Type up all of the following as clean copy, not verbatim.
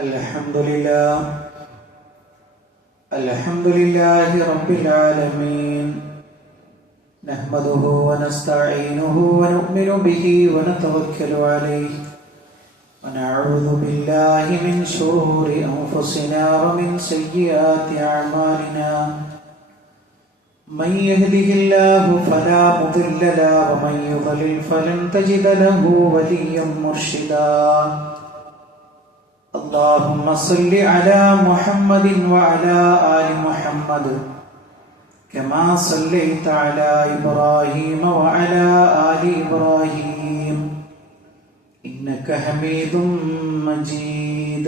Alhamdulillahi Rabbil Alameen. Nahmaduhu wa nasta'inuhu wa nu'minu bihi wa natawakkalu alayhi. Wa na'udhu billahi min shururi anfusina wa min sayyiati a'malina. Man yahdihillahu fala mudilla lahu wa man yudlil falan tajida lahu waliyyan murshida. اللهم صل على محمد وعلى آل محمد كما صليت على إبراهيم وعلى آل إبراهيم إنك حميد مجيد.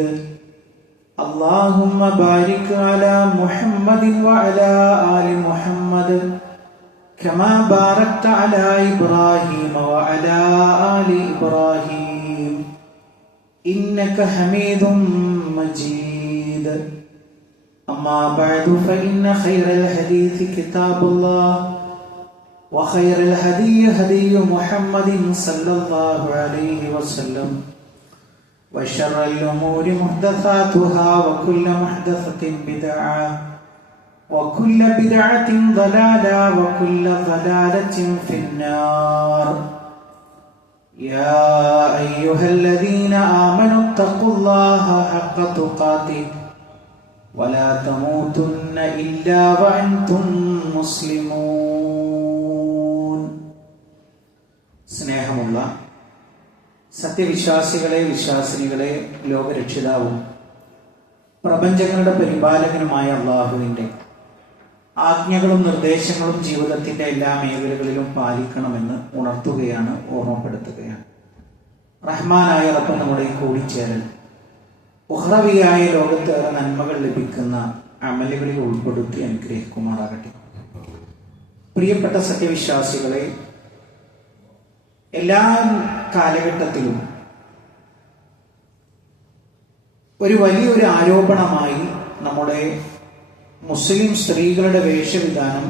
اللهم بارك على محمد وعلى آل محمد كما باركت على إبراهيم وعلى آل إبراهيم إنك حميد مجيد. أما بعد فإن خير الحديث كتاب الله وخير الهدي هدي محمد صلى الله عليه وسلم وشر الأمور محدثاتها وكل محدثة بدعة وكل بدعة ضلالة وكل ضلالة في النار. يا أيها الذين آمنوا اتقوا الله حق تقاته ولا تموتن إلا وأنتم مسلمون. സ്നേഹമുള്ള സത്യവിശ്വാസികളെ, വിശ്വാസിനികളെ, ലോകരക്ഷിതാവും പ്രപഞ്ചങ്ങളുടെ പരിപാലകനുമായ അല്ലാഹുവിന്റെ ആജ്ഞകളും നിർദ്ദേശങ്ങളും ജീവിതത്തിന്റെ എല്ലാ മേഖലകളിലും പാലിക്കണമെന്ന് ഉണർത്തുകയാണ്, ഓർമ്മപ്പെടുത്തുകയാണ്. റഹ്മാനായ റബ്ബ് നമ്മുടെ കൂടിച്ചേരൽ ഉഖ്റവിയായ ലോകത്തേറെ നന്മകൾ ലഭിക്കുന്ന അമലുകളിൽ ഉൾപ്പെടുത്തി അനുഗ്രഹിക്കുമാറാകട്ടെ. പ്രിയപ്പെട്ട സത്യവിശ്വാസികളെ, എല്ലാ കാലഘട്ടത്തിലും ഒരു വലിയൊരു ആരോപണമായി നമ്മുടെ മുസ്ലിം സ്ത്രീകളുടെ വേഷവിധാനം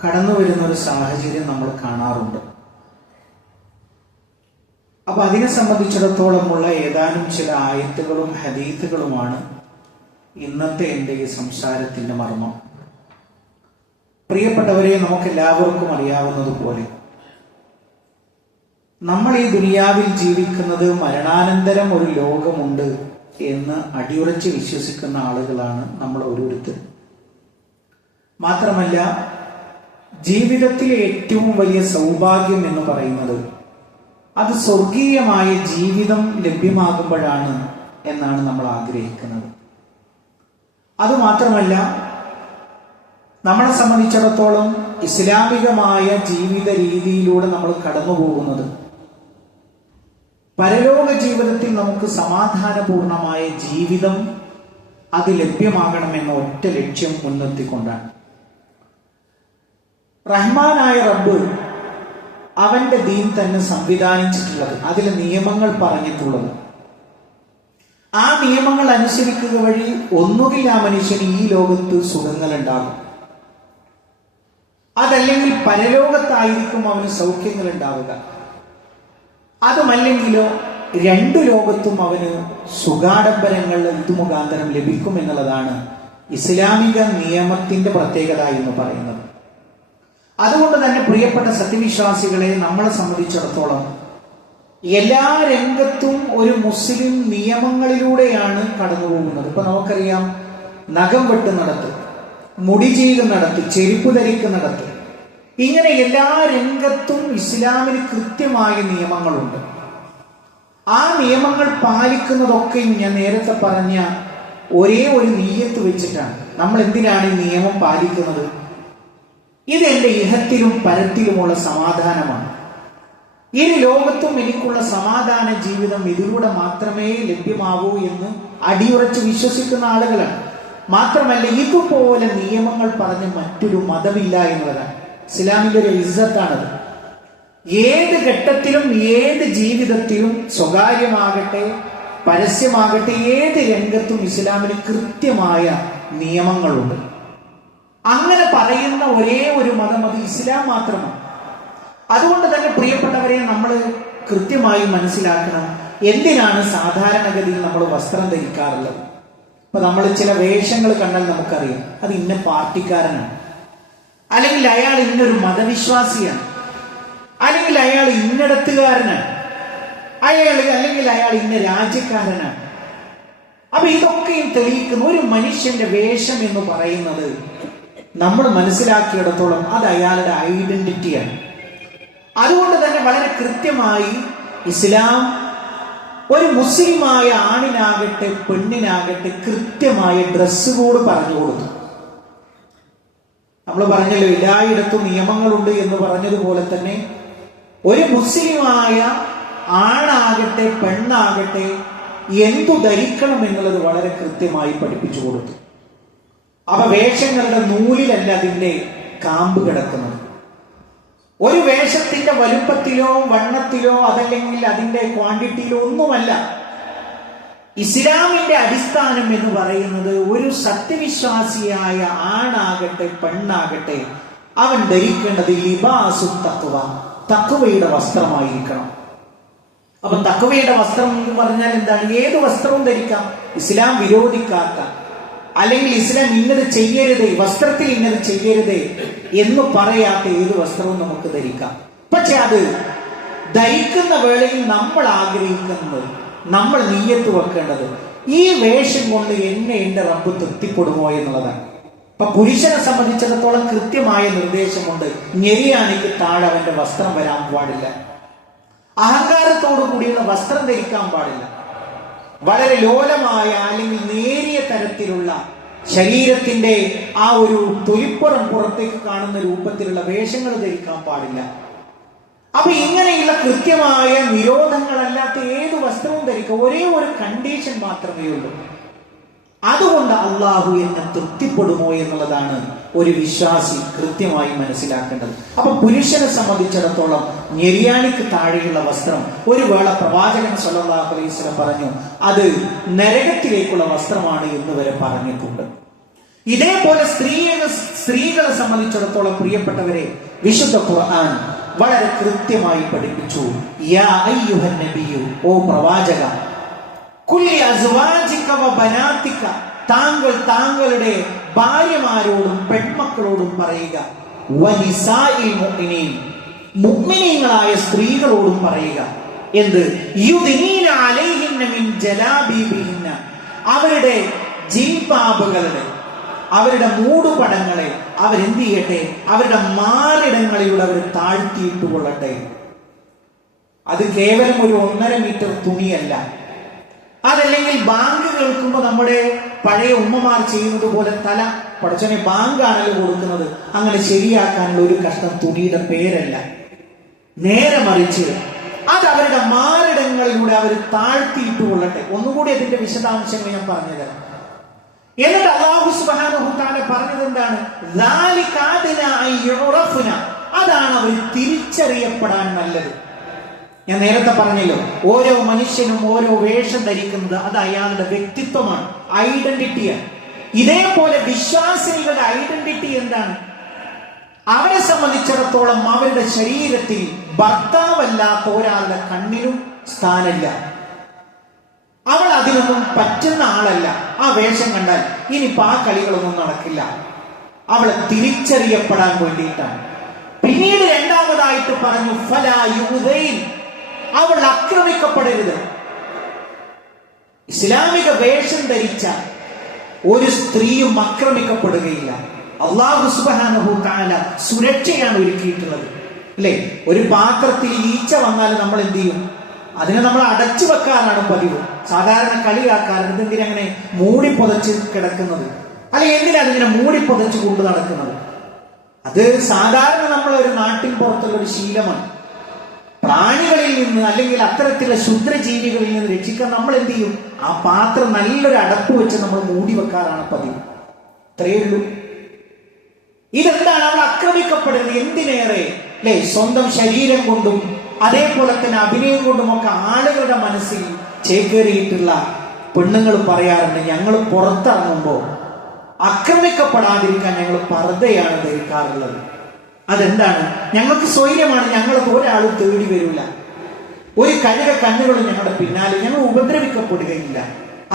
കടന്നു വരുന്ന ഒരു സാഹചര്യം നമ്മൾ കാണാറുണ്ട്. അപ്പൊ അതിനെ സംബന്ധിച്ചിടത്തോളമുള്ള ഏതാനും ചില ആയത്തുകളും ഹദീത്തുകളുമാണ് ഇന്നത്തെ എൻ്റെ ഈ സംസാരത്തിന്റെ മർമ്മം. പ്രിയപ്പെട്ടവരെ, നമുക്ക് എല്ലാവർക്കും അറിയാവുന്നതുപോലെ നമ്മൾ ഈ ദുനിയാവിൽ ജീവിക്കുന്നത് മരണാനന്തരം ഒരു ലോകമുണ്ട് എന്ന് അടിയുറച്ച് വിശ്വസിക്കുന്ന ആളുകളാണ് നമ്മൾ ഓരോരുത്തരും. മാത്രമല്ല, ജീവിതത്തിലെ ഏറ്റവും വലിയ സൗഭാഗ്യം എന്ന് പറയുന്നത് അത് സ്വർഗീയമായ ജീവിതം ലഭ്യമാകുമ്പോഴാണ് എന്നാണ് നമ്മൾ ആഗ്രഹിക്കുന്നത്. അതുമാത്രമല്ല, നമ്മളെ സംബന്ധിച്ചിടത്തോളം ഇസ്ലാമികമായ ജീവിത രീതിയിലൂടെ നമ്മൾ കടന്നു പോകുന്നത് പരലോക ജീവിതത്തിൽ നമുക്ക് സമാധാനപൂർണമായ ജീവിതം അത് ലഭ്യമാകണമെന്ന ഒറ്റ ലക്ഷ്യം മുൻനിർത്തിക്കൊണ്ടാണ്. റഹ്മാനായ റബ്ബ് അവന്റെ ദീൻ തന്നെ സംവിധാനിച്ചിട്ടുള്ളത്, അതിലെ നിയമങ്ങൾ പറഞ്ഞിട്ടുള്ളത്, ആ നിയമങ്ങൾ അനുസരിക്കുക വഴി ഒന്നുകിൽ ആ മനുഷ്യന് ഈ ലോകത്ത് സുഖങ്ങൾ ഉണ്ടാകും, അതല്ലെങ്കിൽ പരലോകത്തായിരിക്കും അവന് സൗഖ്യങ്ങൾ ഉണ്ടാവുക. അതുമല്ലെങ്കിലോ രണ്ടു ലോകത്തും അവന് സുഖാഡംബരങ്ങൾ ഇത് മുഖാന്തരം ലഭിക്കും എന്നുള്ളതാണ് ഇസ്ലാമിക നിയമത്തിന്റെ പ്രത്യേകത എന്ന് പറയുന്നത്. അതുകൊണ്ട് തന്നെ പ്രിയപ്പെട്ട സത്യവിശ്വാസികളെ, നമ്മളെ സംബന്ധിച്ചിടത്തോളം എല്ലാ രംഗത്തും ഒരു മുസ്ലിം നിയമങ്ങളിലൂടെയാണ് കടന്നു പോകുന്നത്. ഇപ്പൊ നമുക്കറിയാം, നഖം വെട്ടുന്നിടത്ത്, മുടി ചെയ്യുന്നിടത്ത്, ചെരുപ്പ് ധരിക്കുന്നിടത്ത്, ഇങ്ങനെ എല്ലാ രംഗത്തും ഇസ്ലാമിന് കൃത്യമായ നിയമങ്ങളുണ്ട്. ആ നിയമങ്ങൾ പാലിക്കുന്നതൊക്കെ ഞാൻ നേരത്തെ പറഞ്ഞ ഒരേ ഒരു നീയത്ത് വെച്ചിട്ടാണ്. നമ്മൾ എന്തിനാണ് ഈ നിയമം പാലിക്കുന്നത്? ഇത് എന്റെ ഇഹത്തിലും പരത്തിലുമുള്ള സമാധാനമാണ്. ഇനി ലോകത്തും എനിക്കുള്ള സമാധാന ജീവിതം ഇതിലൂടെ മാത്രമേ ലഭ്യമാവൂ എന്ന് അടിയുറച്ച് വിശ്വസിക്കുന്ന ആളുകളാണ്. മാത്രമല്ല, ഇതുപോലെ നിയമങ്ങൾ പറഞ്ഞ് മറ്റൊരു മതമില്ല എന്നുള്ളതാണ് ഇസ്ലാമിന്റെ ഒരു ഇസ്സത്താണത്. ഏത് ഘട്ടത്തിലും ഏത് ജീവിതത്തിലും, സ്വകാര്യമാകട്ടെ പരസ്യമാകട്ടെ, ഏത് രംഗത്തും ഇസ്ലാമിന് കൃത്യമായ നിയമങ്ങളുണ്ട്. അങ്ങനെ പറയുന്ന ഒരേ ഒരു മതം അത് ഇസ്ലാം മാത്രമാണ്. അതുകൊണ്ട് തന്നെ പ്രിയപ്പെട്ടവരെ, നമ്മൾ കൃത്യമായി മനസ്സിലാക്കണം, എന്തിനാണ് സാധാരണഗതിയിൽ നമ്മൾ വസ്ത്രം ധരിക്കാറുള്ളത്? ഇപ്പൊ നമ്മൾ ചില വേഷങ്ങൾ കണ്ടാൽ നമുക്കറിയാം അത് ഇന്ന പാർട്ടിക്കാരനാണ്, അല്ലെങ്കിൽ അയാൾ ഇന്നൊരു മതവിശ്വാസിയാണ്, അല്ലെങ്കിൽ അയാൾ ഇന്നിടത്തുകാരനാണ്, അല്ലെങ്കിൽ അയാൾ ഇന്ന രാജ്യക്കാരനാണ്. അപ്പൊ ഇതൊക്കെയും തെളിയിക്കുന്ന ഒരു മനുഷ്യന്റെ വേഷം എന്ന് പറയുന്നത് നമ്മൾ മനസ്സിലാക്കിയിടത്തോളം അത് അയാളുടെ ഐഡന്റിറ്റിയാണ്. അതുകൊണ്ട് തന്നെ വളരെ കൃത്യമായി ഇസ്ലാം ഒരു മുസ്ലിമായ ആണിനാകട്ടെ പെണ്ണിനാകട്ടെ കൃത്യമായ ഡ്രസ് കോഡ് പറഞ്ഞു കൊടുത്തു. നമ്മൾ പറഞ്ഞല്ലോ എല്ലായിടത്തും നിയമങ്ങളുണ്ട് എന്ന് പറഞ്ഞതുപോലെ തന്നെ ഒരു മുസ്ലിമായ ആണാകട്ടെ പെണ്ണാകട്ടെ എന്തു ധരിക്കണം എന്നുള്ളത് വളരെ കൃത്യമായി പഠിപ്പിച്ചു കൊടുത്തു. അപ്പൊ വേഷങ്ങളുടെ നൂലിലല്ല അതിന്റെ കാമ്പ് കിടക്കുന്നത്. ഒരു വേഷത്തിന്റെ വലുപ്പത്തിലോ വണ്ണത്തിലോ അതല്ലെങ്കിൽ അതിന്റെ ക്വാണ്ടിറ്റിയിലോ ഒന്നുമല്ല. ഇസ്ലാമിന്റെ അടിസ്ഥാനം എന്ന് പറയുന്നത് ഒരു സത്യവിശ്വാസിയായ ആണാകട്ടെ പെണ്ണാകട്ടെ അവൻ ധരിക്കേണ്ടത് ലിബാസു തഖ്വ, തഖ്വയുടെ വസ്ത്രമായിരിക്കണം. അപ്പൊ തഖ്വയുടെ വസ്ത്രം എന്ന് പറഞ്ഞാൽ എന്താണ്? ഏത് വസ്ത്രവും ധരിക്കാം. ഇസ്ലാം വിരോധിക്കാത്ത, അല്ലെങ്കിൽ ഇസ്ലാം ഇന്നത് ചെയ്യരുതേ, വസ്ത്രത്തിൽ ഇന്നത് ചെയ്യരുതേ എന്ന് പറയാത്ത ഏത് വസ്ത്രവും നമുക്ക് ധരിക്കാം. പക്ഷെ അത് ധരിക്കുന്ന വേളയിൽ നമ്മൾ ആഗ്രഹിക്കുന്നത്, നമ്മൾ നിയ്യത്ത് വെക്കേണ്ടത് ഈ വേഷം കൊണ്ട് എന്റെ റബ്ബ് തൃപ്തിപ്പെടുമോ എന്നുള്ളതാണ്. ഇപ്പൊ പുരുഷനെ സംബന്ധിച്ചിടത്തോളം കൃത്യമായ നിർദ്ദേശമുണ്ട്. ഞെരിയാണിക്ക് താഴെ അവന്റെ വസ്ത്രം വരാൻ പാടില്ല. അഹങ്കാരത്തോടു കൂടിയുള്ള വസ്ത്രം ധരിക്കാൻ പാടില്ല. വളരെ ലോലമായ അല്ലെങ്കിൽ നേരിയ തരത്തിലുള്ള ശരീരത്തിന്റെ ആ ഒരു തൊലിപ്പുറം പുറത്തേക്ക് കാണുന്ന രൂപത്തിലുള്ള വേഷങ്ങൾ ധരിക്കാൻ പാടില്ല. അപ്പൊ ഇങ്ങനെയുള്ള കൃത്യമായ നിരോധങ്ങളല്ലാത്ത ഏത് വസ്ത്രവും ധരിക്കുക. ഒരേ ഒരു കണ്ടീഷൻ മാത്രമേ ഉള്ളൂ. അതുകൊണ്ട് അള്ളാഹു എന്നെ തൃപ്തിപ്പെടുമോ എന്നുള്ളതാണ് ഒരു വിശ്വാസി കൃത്യമായി മനസ്സിലാക്കേണ്ടത്. അപ്പൊ പുരുഷനെ സംബന്ധിച്ചിടത്തോളം ഞെരിയാണിക്ക് താഴെയുള്ള വസ്ത്രം ഒരു വേള പ്രവാചകൻ സല്ലല്ലാഹു അലൈഹി വസല്ലം പറഞ്ഞു അത് നരകത്തിലേക്കുള്ള വസ്ത്രമാണ് എന്ന് വരെ പറഞ്ഞിട്ടുണ്ട്. ഇതേപോലെ സ്ത്രീകളെ സംബന്ധിച്ചിടത്തോളം പ്രിയപ്പെട്ടവരെ, വിശുദ്ധ ഖുർആൻ വളരെ കൃത്യമായി പഠിപ്പിച്ചു. യാ അയ്യുഹൻ നബിയു, ഓ പ്രവാചക, കുല്ലി അസ്വാജിക വ ബനാതിക, താങ്കൾ താങ്കളുടെ ഭാര്യമാരോടും പെൺമക്കളോടും പറയുക, വനിസാഇൽ മുഅ്മിനീൻ, മുഅ്മിനീങ്ങളായ സ്ത്രീകളോടും പറയുക. എന്ത്? യുദ്നീന അലൈഹിന്ന മിൻ ജലാബീബിഹിന്ന, അവരുടെ ജിൽബാബുകളുടെ, അവരുടെ മൂടുപടങ്ങളെ അവരെന്ത് ചെയ്യട്ടെ? അവരുടെ മാറിടങ്ങളിലൂടെ അവർ താഴ്ത്തിയിട്ട് കൊള്ളട്ടെ. അത് കേവലം ഒരു 1.5 മീറ്റർ തുണിയല്ല. അതല്ലെങ്കിൽ ബാങ്ക് കേൾക്കുമ്പോൾ നമ്മുടെ പഴയ ഉമ്മമാർ ചെയ്യുന്നത് പോലെ തല പടച്ചോനെ ബാങ്കാണല്ലോ കൊടുക്കുന്നത്, അങ്ങനെ ശരിയാക്കാനുള്ള ഒരു കഷ്ണം തുണിയുടെ പേരല്ല. നേരെ മറിച്ച് അത് അവരുടെ മാറിടങ്ങളിലൂടെ അവർ താഴ്ത്തിയിട്ട് കൊള്ളട്ടെ. ഒന്നുകൂടി അതിന്റെ വിശദാംശങ്ങൾ ഞാൻ പറഞ്ഞുതരാം. എന്നിട്ട് അല്ലാഹു സുബ്ഹാനഹു തആല പറഞ്ഞത് എന്താണ്? ദാലിക അദ്നാ അൻ യുറഫ്ന, അതാണ് അവർ തിരിച്ചറിയപ്പെടാൻ നല്ലത്. ഞാൻ നേരത്തെ പറഞ്ഞല്ലോ, ഓരോ മനുഷ്യനും ഓരോ വേഷം ധരിക്കുന്നത് അത് അയാളുടെ വ്യക്തിത്വമാണ്, ഐഡന്റിറ്റിയാണ്. ഇതേപോലെ വിശ്വാസികളുടെ ഐഡന്റിറ്റി എന്താണ്? അവരെ സംബന്ധിച്ചിടത്തോളം അവരുടെ ശരീരത്തിൽ ഭർത്താവല്ലാത്ത ഒരാളുടെ കണ്ണിനും സ്ഥാനമില്ല. അവൾ അതിനൊന്നും പറ്റുന്ന ആളല്ല. ആ വേഷം കണ്ടാൽ ഇനിയിപ്പോ ആ കളികളൊന്നും നടക്കില്ല. അവളെ തിരിച്ചറിയപ്പെടാൻ വേണ്ടിയിട്ടാണ്. പിന്നീട് രണ്ടാമതായിട്ട് പറഞ്ഞു ഫലാ യുദൈൻ, അവൾ ആക്രമിക്കപ്പെടരുത്. ഇസ്ലാമിക വേഷം ധരിച്ച ഒരു സ്ത്രീയും ആക്രമിക്കപ്പെടുകയില്ല. അല്ലാഹു സുബ്ഹാനഹു തആല സുരക്ഷയാണ് ഒരുക്കിയിട്ടുള്ളത്. അല്ലെ, ഒരു പാത്രത്തിൽ ഈച്ച വന്നാൽ നമ്മൾ എന്ത് ചെയ്യും? അതിനെ നമ്മൾ അടച്ചു വെക്കാറാണ് പതിവ്. സാധാരണ കളിയാക്കാറുണ്ട്, എന്തിനങ്ങനെ മൂടി പൊതച്ച് കിടക്കുന്നത്, അല്ലെങ്കിൽ എന്തിനാ അതിങ്ങനെ മൂടി പൊതച്ച് കൊണ്ട് നടക്കുന്നത്? അത് സാധാരണ നമ്മളൊരു നാട്ടിൻ പുറത്തുള്ള ഒരു ശീലമാണ്. പ്രാണികളിൽ നിന്ന് അല്ലെങ്കിൽ അത്തരത്തിലുള്ള ക്ഷുദ്രജീവികളിൽ നിന്ന് രക്ഷിക്കാൻ നമ്മൾ എന്ത് ചെയ്യും? ആ പാത്രം നല്ലൊരു അടപ്പ് വെച്ച് നമ്മൾ മൂടി വെക്കാറാണ് പതിവ്. ഇത്രയേ ഉള്ളൂ. ഇതെന്താണ്? അവൾ ആക്രമിക്കപ്പെടുന്നത്. എന്തിനേറെ അല്ലെ, സ്വന്തം ശരീരം കൊണ്ടും അതേപോലെ തന്നെ അഭിനയം കൊണ്ടുമൊക്കെ ആളുകളുടെ മനസ്സിൽ ചേക്കേറിയിട്ടുള്ള പെണ്ണുങ്ങൾ പറയാറുണ്ട്, ഞങ്ങൾ പുറത്തിറങ്ങുമ്പോൾ ആക്രമിക്കപ്പെടാതിരിക്കാൻ ഞങ്ങൾ പർദ്ദയാണ് ധരിക്കാറുള്ളത്. അതെന്താണ്? ഞങ്ങൾക്ക് സ്വൈര്യമാണ്, ഞങ്ങൾക്ക് ഒരാളും തേടി വരില്ല. ഒരു കഴുക കണ്ണുകളും ഞങ്ങളുടെ പിന്നാലെ, ഞങ്ങൾ ഉപദ്രവിക്കപ്പെടുകയില്ല.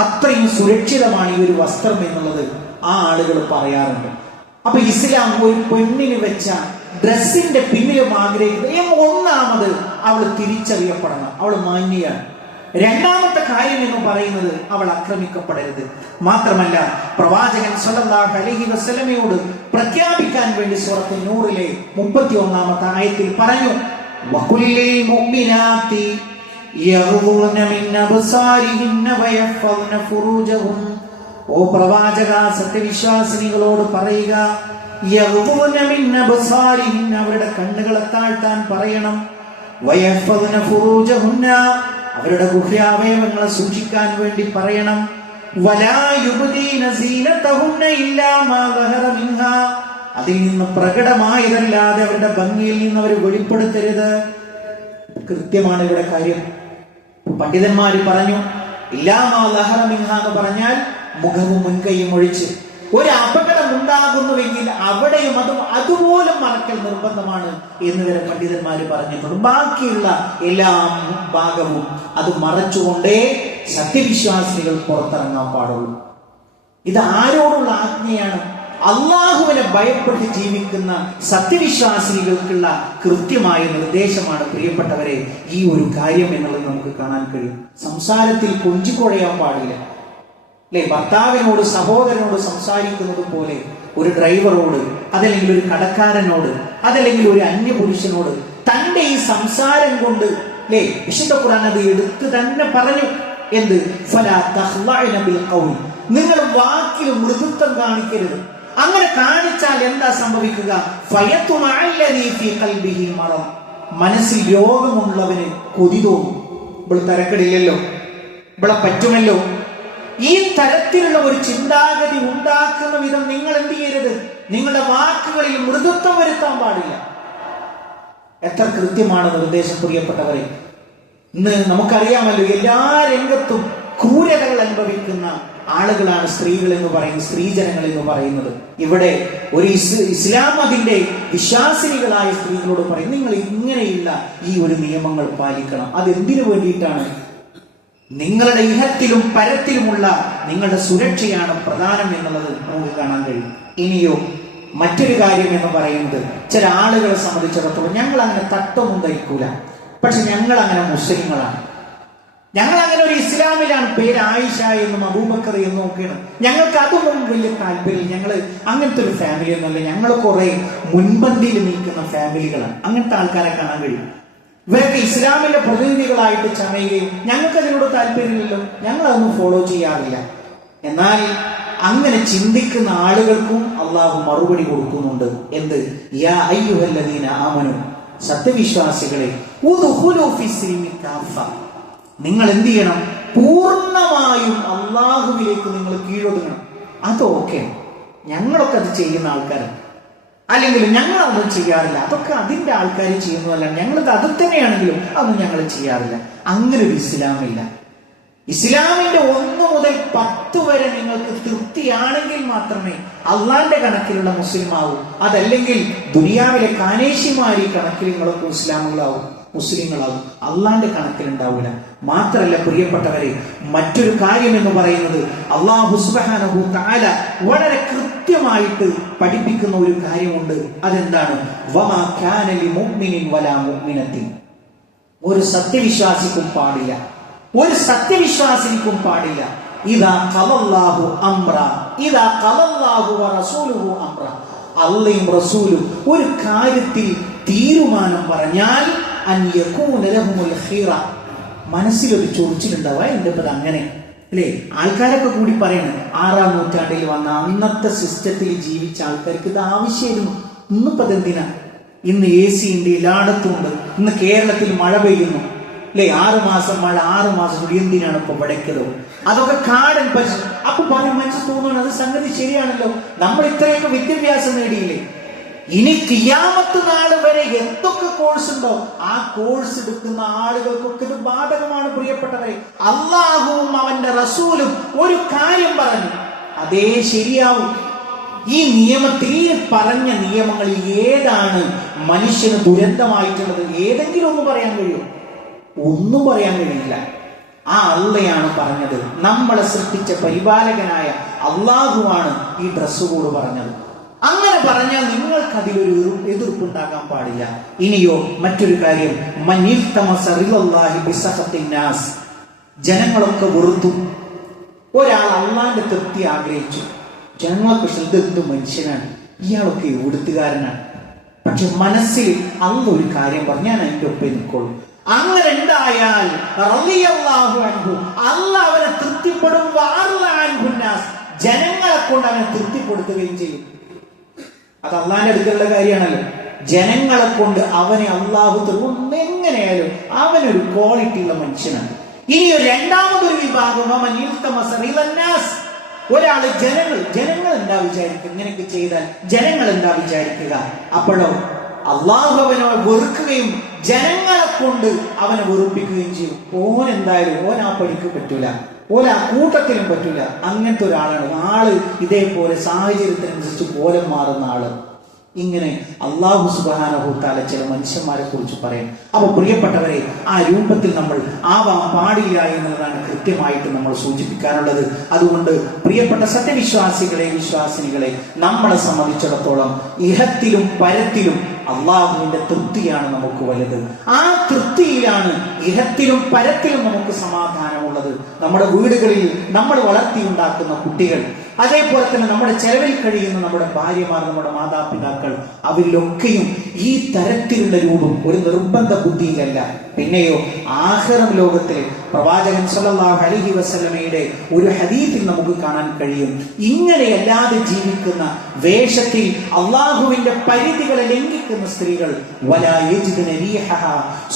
അത്രയും സുരക്ഷിതമാണ് ഈ ഒരു വസ്ത്രം എന്നുള്ളത് ആ ആളുകൾ പറയാറുണ്ട്. അപ്പൊ ഇസ്ലാം ഒരു പെണ്ണിന് വെച്ച ഡ്രസ്സിന്റെ പിന്നിലും ആഗ്രഹിക്കുന്നത് ഒന്നാമത് അവൾ തിരിച്ചറിയപ്പെടണം, അവൾ മാന്യയാണ്. രണ്ടാമത്തെ കാര്യം എന്ന് പറയുന്നത് അവൾ ആക്രമിക്കപ്പെടരുത്. മാത്രമല്ല പ്രവാചകൻ സ്വല്ലല്ലാഹു അലൈഹി വസല്ലമയോട് പ്രഖ്യാപിക്കാൻ വേണ്ടി സൂറത്ത് നൂറിലെ 31-ാമത്തെ ആയത്തിൽ പറഞ്ഞു, വഖുല്ലിൽ മുഅ്മിനാതി യഗ്ളുന മിൻ അബ്സാരിഹിന്ന വയഹ്ഫദ്ന ഫുറൂജഹും. ഓ പ്രവാചക, സത്യവിശ്വാസിനികളോട് പറയുക, യഗ്ളുന മിൻ അബ്സാരിഹിന്ന, അവരുടെ കണ്ണുകളെ താഴ്ത്താൻ പറയണം. വയഹ്ഫദ്ന ഫുറൂജഹുന്ന, അവരുടെ ഗുഹ്യാവയവങ്ങളെ സൂക്ഷിക്കാൻ വേണ്ടി പറയണം. വലാ യുബ്ദീന സീനതഹുന്ന ഇല്ലാ മാ ദഹറ മിൻഹാ, അതിൽ നിന്ന് പ്രകടമായതല്ലാതെ അവരുടെ ഭംഗിയിൽ നിന്ന് അവർ വെളിപ്പെടുത്തരുത്. കൃത്യമാണ് ഇവിടെ കാര്യം. പണ്ഡിതന്മാര് പറഞ്ഞു, ഇല്ലാ മാ ദഹറ മിൻഹാ എന്ന് പറഞ്ഞാൽ മുഖവും മുൻകൈയും ഒഴിച്ച്. ഒരു അപകടം ഉണ്ടാകുന്നുവെങ്കിൽ അവിടെയും അതുപോലും മറക്കൽ നിർബന്ധമാണ് എന്ന് വരെ പണ്ഡിതന്മാര് പറഞ്ഞിട്ടുണ്ട്. ബാക്കിയുള്ള എല്ലാ ഭാഗവും അത് മറച്ചുകൊണ്ടേ സത്യവിശ്വാസികൾ പുറത്തിറങ്ങാൻ പാടുള്ളൂ. ഇത് ആരോടുള്ള ആജ്ഞയാണ്? അള്ളാഹുവിനെ ഭയപ്പെട്ട് ജീവിക്കുന്ന സത്യവിശ്വാസികൾക്കുള്ള കൃത്യമായ നിർദ്ദേശമാണ് പ്രിയപ്പെട്ടവരെ ഈ ഒരു കാര്യം എന്നുള്ളത് നമുക്ക് കാണാൻ കഴിയും. സംസാരത്തിൽ കൊഞ്ചിക്കൊഴയാൻ പാടില്ല. അല്ലെ, ഭർത്താവിനോട് സഹോദരനോട് സംസാരിക്കുന്നത് പോലെ ഒരു ഡ്രൈവറോട്, അതല്ലെങ്കിൽ ഒരു കടക്കാരനോട്, അതല്ലെങ്കിൽ ഒരു അന്യപുരുഷനോട് തന്റെ ഈ സംസാരം കൊണ്ട്, അല്ലെ, വിശുദ്ധ ഖുർആൻ അത് എടുത്ത് തന്നെ പറഞ്ഞു. എന്ത്? ഫലാ തഖ്ളഅന ബിൽ ഖൗൽ, നിങ്ങൾ വാക്കിൽ മൃദുത്വം കാണിക്കരുത്. അങ്ങനെ കാണിച്ചാൽ എന്താ സംഭവിക്കുക? ഫയതുമഅല്ലദീ ഫീ ഖൽബിഹി മറം, മനസ്സിൽ രോഗമുള്ളവന് കൊതി തോന്നും. ഇവിടെ തരക്കടില്ലല്ലോ, ഇവിടെ പറ്റുമല്ലോ. ഈ തരത്തിലുള്ള ഒരു ചിന്താഗതി ഉണ്ടാക്കുന്ന വിധം നിങ്ങൾ എന്ത് ചെയ്യരുത്? നിങ്ങളുടെ വാക്കുകളിൽ മൃദുത്വം വരുത്താൻ പാടില്ല. എത്ര കൃത്യമാണ് നിർദ്ദേശം പ്രിയപ്പെട്ടവരെ. ഇന്ന് നമുക്കറിയാമല്ലോ, എല്ലാ രംഗത്തും ക്രൂരതകൾ അനുഭവിക്കുന്ന ആളുകളാണ് സ്ത്രീകൾ എന്ന് പറയുന്നത്, സ്ത്രീജനങ്ങൾ എന്ന് പറയുന്നത്. ഇവിടെ ഒരു ഇസ്ലാം അതിന്റെ വിശ്വാസിനികളായ സ്ത്രീകളോട് പറയും, നിങ്ങൾ ഇങ്ങനെയുള്ള ഈ ഒരു നിയമങ്ങൾ പാലിക്കണം. അതെന്തിനു വേണ്ടിയിട്ടാണ്? നിങ്ങളുടെ ഇഹത്തിലും പരത്തിലുമുള്ള നിങ്ങളുടെ സുരക്ഷയാണ് പ്രധാനം എന്നുള്ളത് നമുക്ക് കാണാൻ കഴിയും. ഇനിയോ മറ്റൊരു കാര്യം എന്ന് പറയുന്നത്, ചില ആളുകളെ സംബന്ധിച്ചിടത്തോളം ഞങ്ങൾ അങ്ങനെ തട്ടൊന്നും ധരിക്കൂല, പക്ഷെ ഞങ്ങൾ അങ്ങനെ മുസ്ലിങ്ങളാണ്, ഞങ്ങൾ അങ്ങനെ ഒരു ഇസ്ലാമിലാണ്, പേര് ആയിഷ എന്നും അബൂബക്കർ എന്നും ഒക്കെയാണ്, ഞങ്ങൾക്ക് അതൊന്നും വലിയ താല്പര്യം, ഞങ്ങൾ അങ്ങനത്തെ ഒരു ഫാമിലി ഒന്നുമല്ല, ഞങ്ങൾ കുറെ മുൻപന്തിയിൽ നിൽക്കുന്ന ഫാമിലികളാണ്. അങ്ങനത്തെ ആൾക്കാരെ കാണാൻ കഴിയും. ഇവരൊക്കെ ഇസ്ലാമിന്റെ പ്രതിനിധികളായിട്ട് ചമയുകയും ഞങ്ങൾക്ക് അതിനോട് താല്പര്യമില്ലല്ലോ, ഞങ്ങൾ അതൊന്നും ഫോളോ ചെയ്യാറില്ല. എന്നാൽ അങ്ങനെ ചിന്തിക്കുന്ന ആളുകൾക്കും അള്ളാഹു മറുപടി കൊടുക്കുന്നുണ്ട്. എന്ത്? യാ അയ്യുഹല്ലദീന ആമനു, സത്യവിശ്വാസികളെ, ഉദ്ഖുലൂ ഫിസ്സിൽമി കാഫ, നിങ്ങൾ എന്ത് ചെയ്യണം? പൂർണ്ണമായും അള്ളാഹുവിലേക്ക് നിങ്ങൾ കീഴൊതുങ്ങണം. അതൊക്കെ ഞങ്ങളൊക്കെ അത് ചെയ്യുന്ന ആൾക്കാരാണ്, അല്ലെങ്കിൽ ഞങ്ങൾ അതൊന്നും ചെയ്യാറില്ല, അതൊക്കെ അതിന്റെ ആൾക്കാർ ചെയ്യുന്നതല്ല, ഞങ്ങൾക്ക് അത് തന്നെയാണെങ്കിലും അതൊന്നും ഞങ്ങൾ ചെയ്യാറില്ല. അങ്ങനെ ഒരു ഇസ്ലാമില്ല. ഇസ്ലാമിന്റെ 1 മുതൽ 10 വരെ നിങ്ങൾക്ക് തൃപ്തിയാണെങ്കിൽ മാത്രമേ അള്ളാന്റെ കണക്കിലുള്ള മുസ്ലിം ആവൂ. അതല്ലെങ്കിൽ ദുനിയാവിലെ കാനേശിമാരി കണക്കിൽ നിങ്ങളൊക്കെ മുസ്ലിങ്ങളാവും, അള്ളാന്റെ കണക്കിലുണ്ടാവില്ല. മാത്രല്ല പ്രിയപ്പെട്ടവരെ, മറ്റൊരു കാര്യം എന്ന് പറയുന്നത് അല്ലാഹു സുബ്ഹാനഹു തആല വളരെ കൃത്യമായിട്ട് പഠിപ്പിക്കുന്ന ഒരു കാര്യമുണ്ട്. അതെന്താണ്? വമാ കാന ലിമുഅ്മിനിൻ വലാ മുഅ്മിനത്തിൻ, ഒരു സത്യവിശ്വാസിക്കും പാടില്ല, ഒരു സത്യവിശ്വാസിനിക്കും പാടില്ല, ഇദാ ഖലല്ലാഹു അംറ, ഇദാ ഖലല്ലാഹു വറസൂലുഹു അംറ, അല്ലാഹുവും റസൂലും ഒരു കാര്യത്തിൽ തീരുമാനം പറഞ്ഞാൽ അൻ യകൂന ലഹുൽ ഖിറ, മനസ്സിലൊരു ചൊറിച്ചിലുണ്ടാവുക. എന്റെ പത് അങ്ങനെ അല്ലേ? ആൾക്കാരൊക്കെ കൂടി പറയണം, 6-ാം നൂറ്റാണ്ടിൽ വന്ന അന്നത്തെ സിസ്റ്റത്തിൽ ജീവിച്ച ആൾക്കാർക്ക് ഇത് ആവശ്യമായിരുന്നു. ഇന്നിപ്പോ അതെന്തിനാ? ഇന്ന് AC ഉണ്ട്, എല്ലായിടത്തും ഉണ്ട്. ഇന്ന് കേരളത്തിൽ മഴ പെയ്യുന്നു അല്ലെ, 6 മാസം മഴ, 6 മാസം എന്തിനാണ് ഇപ്പൊ വിടയ്ക്കതോ? അതൊക്കെ കാടൻ പരിസ്ഥിതി. അപ്പൊ പറയും, മനസ്സിൽ തോന്നുന്നു അത് സംഗതി ശരിയാണല്ലോ, നമ്മൾ ഇത്രയൊക്കെ വിദ്യാഭ്യാസം നേടിയില്ലേ, ഇനി കിയാമത്ത് നാൾ വരെ എന്തൊക്കെ കോഴ്സ് ഉണ്ടോ ആ കോഴ്സ് എടുക്കുന്ന ആളുകൾക്കൊക്കെ ഇത് ബാധകമാണ്. പ്രിയപ്പെട്ടവരെ, അള്ളാഹുവും അവന്റെ റസൂലും ഒരു കാര്യം പറഞ്ഞു, അതേ ശരിയാവും. ഈ നിയമത്തിൽ, ഈ പറഞ്ഞ നിയമങ്ങളിൽ ഏതാണ് മനുഷ്യന് ദുരന്തമായിട്ടുള്ളത്? ഏതെങ്കിലും ഒന്ന് പറയാൻ കഴിയും? ഒന്നും പറയാൻ കഴിയില്ല. ആ അള്ളയാണ് പറഞ്ഞത്. നമ്മളെ സൃഷ്ടിച്ച പരിപാലകനായ അള്ളാഹുവാണ് ഈ ഡ്രസ് കോഡ് പറഞ്ഞത്. അങ്ങനെ പറഞ്ഞാൽ നിങ്ങൾക്ക് അതിലൊരു എതിർപ്പുണ്ടാകാൻ പാടില്ല. ഇനിയോ മറ്റൊരു കാര്യം, ജനങ്ങളൊക്കെ വെറുത്തു. ഒരാൾ അള്ളാന്റെ തൃപ്തി ആഗ്രഹിച്ചു. ജനങ്ങളൊക്കെ ശ്രദ്ധ മനുഷ്യനാണ്, ഇയാളൊക്കെ എവിടുത്തുകാരനാണ്. പക്ഷെ മനസ്സിൽ അള്ള ഒരു കാര്യം പറഞ്ഞു, ഞാൻ അതിന്റെ ഒപ്പം നിൽക്കുള്ളൂ. അങ്ങനെ ഉണ്ടായാൽ അള്ള അവനെ തൃപ്തിപ്പെടും, ജനങ്ങളെ കൊണ്ട് അവനെ തൃപ്തിപ്പെടുത്തുകയും ചെയ്യും. അത് അള്ളാന്റെ അടുക്കലുള്ള കാര്യമാണല്ലോ. ജനങ്ങളെ കൊണ്ട് അവനെ അള്ളാഹു തൃപ്തി, എങ്ങനെയായാലും അവനൊരു ക്വാളിറ്റി ഉള്ള മനുഷ്യനാണ്. ഇനി രണ്ടാമതൊരു വിഭാഗം, ഒരാള് ജനങ്ങൾ എന്താ വിചാരിക്കുക, ഇങ്ങനെയൊക്കെ ചെയ്താൽ ജനങ്ങൾ എന്താ വിചാരിക്കുക? അപ്പോഴോ അള്ളാഹു അവനെ വെറുക്കുകയും ജനങ്ങളെ കൊണ്ട് അവനെ വെറുപ്പിക്കുകയും ചെയ്യും. ഓൻ ആ പണിക്ക് പറ്റൂല, ഓൻ ആ കൂട്ടത്തിലും പറ്റൂല. അങ്ങനത്തെ ഒരാളാണ്. ആള് ഇതേപോലെ സാഹചര്യത്തിനനുസരിച്ച് കോലം മാറുന്ന ആള്. ഇങ്ങനെ അല്ലാഹു സുബ്ഹാനഹു തആല ചില മനുഷ്യന്മാരെ കുറിച്ച് പറയും. അപ്പൊ പ്രിയപ്പെട്ടവരെ, ആ രൂപത്തിൽ നമ്മൾ ആവാൻ പാടില്ല എന്നുള്ളതാണ് കൃത്യമായിട്ട് നമ്മൾ സൂചിപ്പിക്കാനുള്ളത്. അതുകൊണ്ട് പ്രിയപ്പെട്ട സത്യവിശ്വാസികളെ, വിശ്വാസിനികളെ, നമ്മളെ സംബന്ധിച്ചിടത്തോളം ഇഹത്തിലും പരത്തിലും അള്ളാഹുവിന്റെ തൃപ്തിയാണ് നമുക്ക് വലുത്. ആ തൃപ്തിയിലാണ് ഇഹത്തിലും പരത്തിലും നമുക്ക് സമാധാനമുള്ളത്. നമ്മുടെ വീടുകളിൽ നമ്മൾ വളർത്തിയുണ്ടാക്കുന്ന കുട്ടികൾ, അതേപോലെ തന്നെ നമ്മുടെ ചെലവിൽ കഴിയുന്ന നമ്മുടെ ഭാര്യമാർ, നമ്മുടെ മാതാപിതാക്കൾ, അവരിലൊക്കെയും ഈ തരത്തിലുള്ള രൂപം ഒരു നിർബന്ധ ബുദ്ധിയിലല്ല. പിന്നെയോ ആഖിറം ലോകത്തിലെ പ്രവാചകൻ സല്ലല്ലാഹു അലൈഹി വസല്ലമയുടെ ഒരു ഹദീസിൽ നമുക്ക് കാണാൻ കഴിയും, ഇങ്ങനെയല്ലാതെ ജീവിക്കുന്ന വേഷത്തിൽ അള്ളാഹുവിന്റെ പരിധികളെ ലംഘിക്കുന്ന സ്ത്രീകൾ വലാ യജിദുന റീഹഹ,